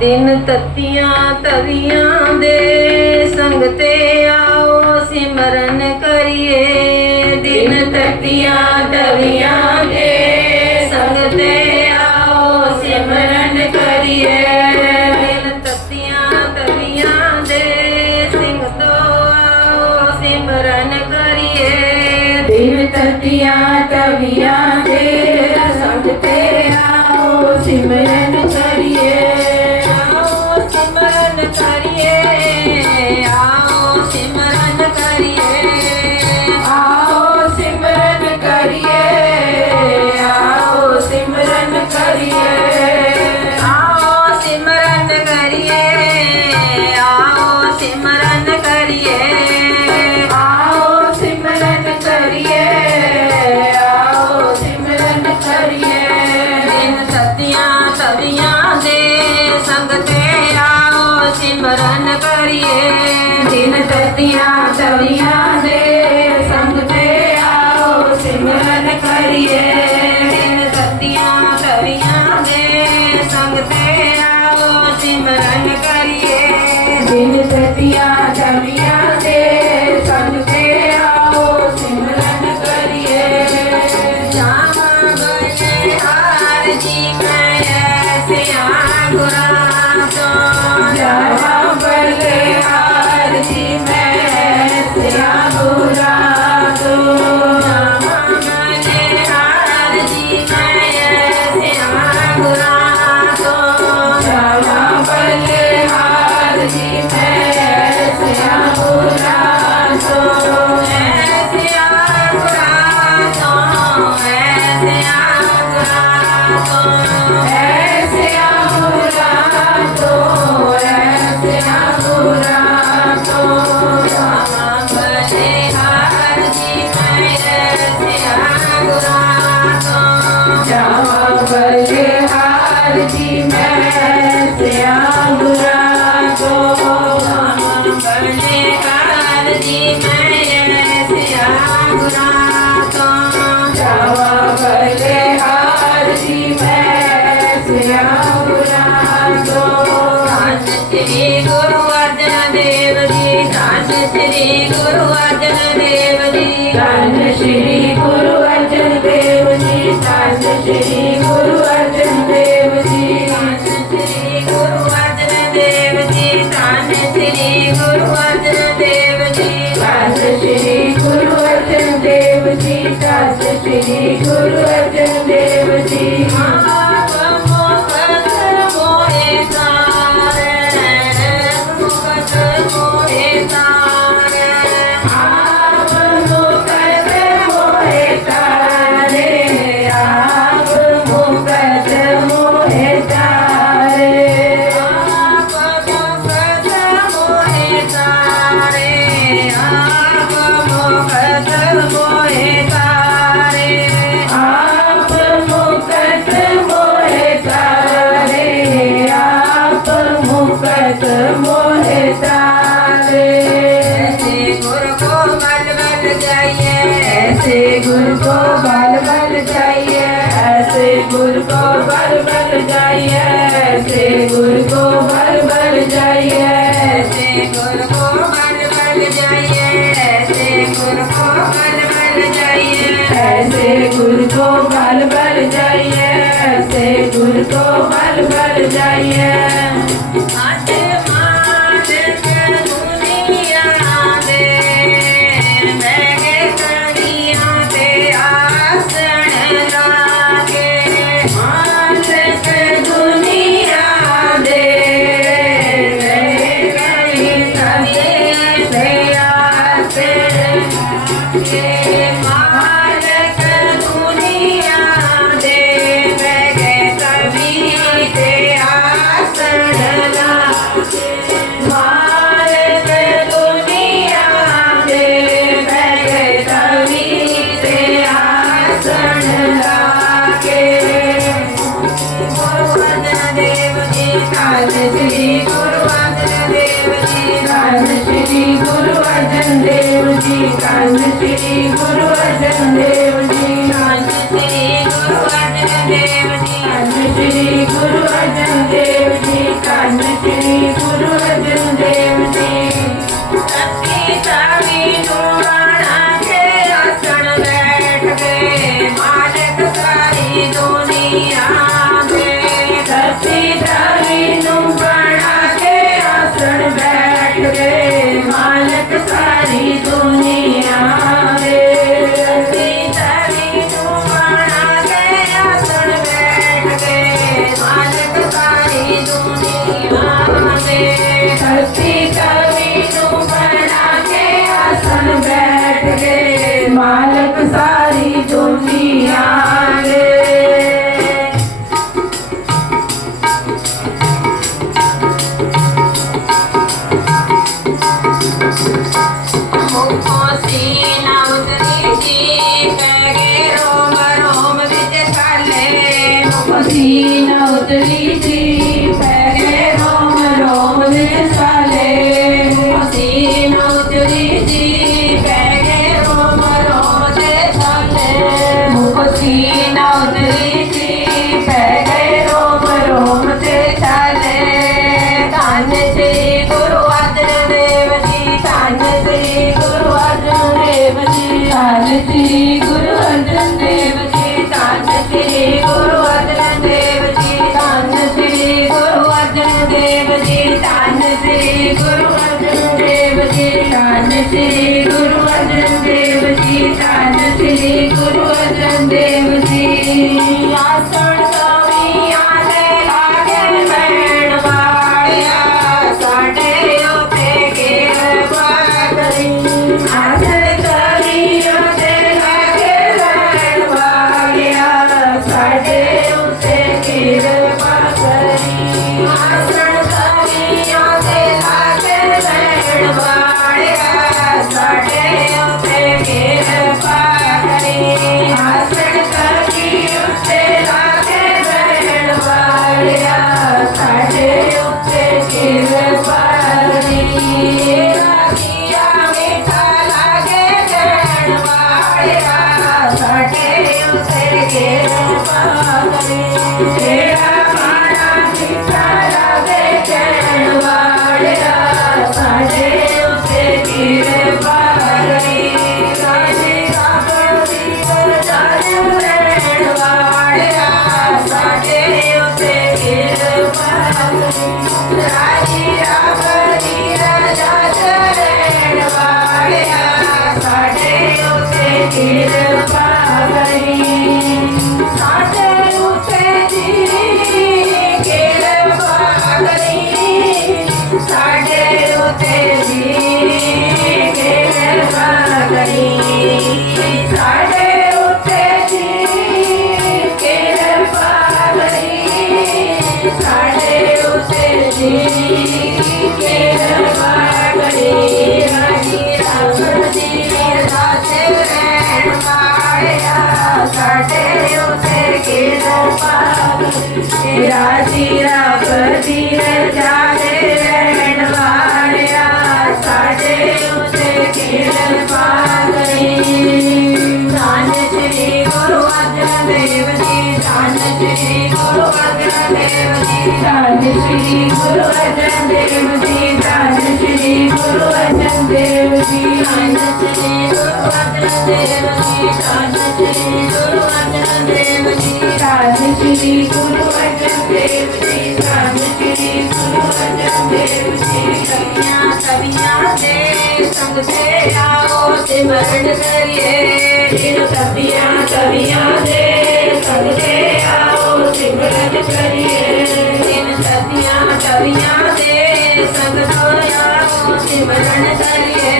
ਦਿਨ ਤਤੀਆਂ ਤਵੀਆਂ ਦੇ ਸੰਗ ਤੇ ਆਓ ਸਿਮਰਨ ਕਰੀਏ ਦਿਨ ਤਤੀਆਂ ਤਵੀਆਂ ਦੇ ਸੰਗ ਤੇ ਆਓ ਸਿਮਰਨ ਕਰੀਏ ਦਿਨ ਤਤੀਆਂ ਤਵੀਆਂ ਦੇ ਸਿੰਘ ਤੋਂ ਆਓ ਸਿਮਰਨ ਕਰੀਏ ਦਿਨ ਤਤੀਆਂ ਸਿਮਰਨ ਕਰੀਏ ਦਿਨ ਸਤਿਆਂ ਤਵੀਆਂ ਦੇ ਸੰਗ ਤੇ ਆਓ ਸਿਮਰਨ ਕਰੀਏ ਦਿਨ ਤਤੀਆਂ ਤਵੀਆਂ ਦੇ ਸੰਗ ਤੇ ਆਓ ਸਿਮਰਨ ਕਰੀਏ ਜਾਵਾਂ ਬਲੇ ਹਾਰ ਜੀ ਮੈਂ ਐਸਿਆ ਗੁਰਾਂ ਤੋਂ ਜਾਵਾਂ ਬਲੇ ਹਾਰ ਜੀ ਮੈਂ ਸਿਆ ਬੁਰਾ श्री गुरु अर्जन देव जी सांस श्री गुरु अर्जन देव जी। ऐसे गुरु को बल बल जाइए ऐसे गुरु को बल बल जाइए ऐसे गुरु को बल बल जाइए ऐसे गुरु को बल बल जाइए ऐसे गुरु को बल बल जाइए ऐसे गुरु को बल बल जाइए ऐसे गुरु को बल बल जाइए Guru Arjan Dev Ji, Guru Arjan Dev Ji. I see. Thank you. ਧੰਨ ਸ਼੍ਰੀ ਗੁਰੂ ਅਰਜਨ ਦੇਵ ਜੀ ਧੰਨ ਸ਼੍ਰੀ ਗੁਰੂ ਅਰਜਨ ਦੇਵ ਜੀ ਧੰਨ ਸ਼੍ਰੀ ਗੁਰੂ ਅਰਜਨ ਦੇਵ ਜੀ ਧੰਨ ਸ਼੍ਰੀ ਗੁਰੂ ਅਰਜਨ ਦੇਵ ਜੀ ਧੰਨ ਸ਼੍ਰੀ ਗੁਰੂ ਅਰਜਨ ਦੇਵ ਜੀ ਧੰਨ ਸ਼੍ਰੀ ਗੁਰੂ ਅਰਜਨ ਦੇਵ ਜੀ ਕਵਿਆਂ ਕਵਿਆਂ ਦੇ ਸੰਗ ਸੇ ਆਓ ਸਿਮਰਨ ਕਰੀਏ ਜਿਨ ਕਵਿਆਂ ਕਵਿਆਂ ਦੇ ਸੰਗ ਸੇ ਆਓ ਸਿਮਰਨ ਕਰੀਏ कविया दे सिमरन करिए।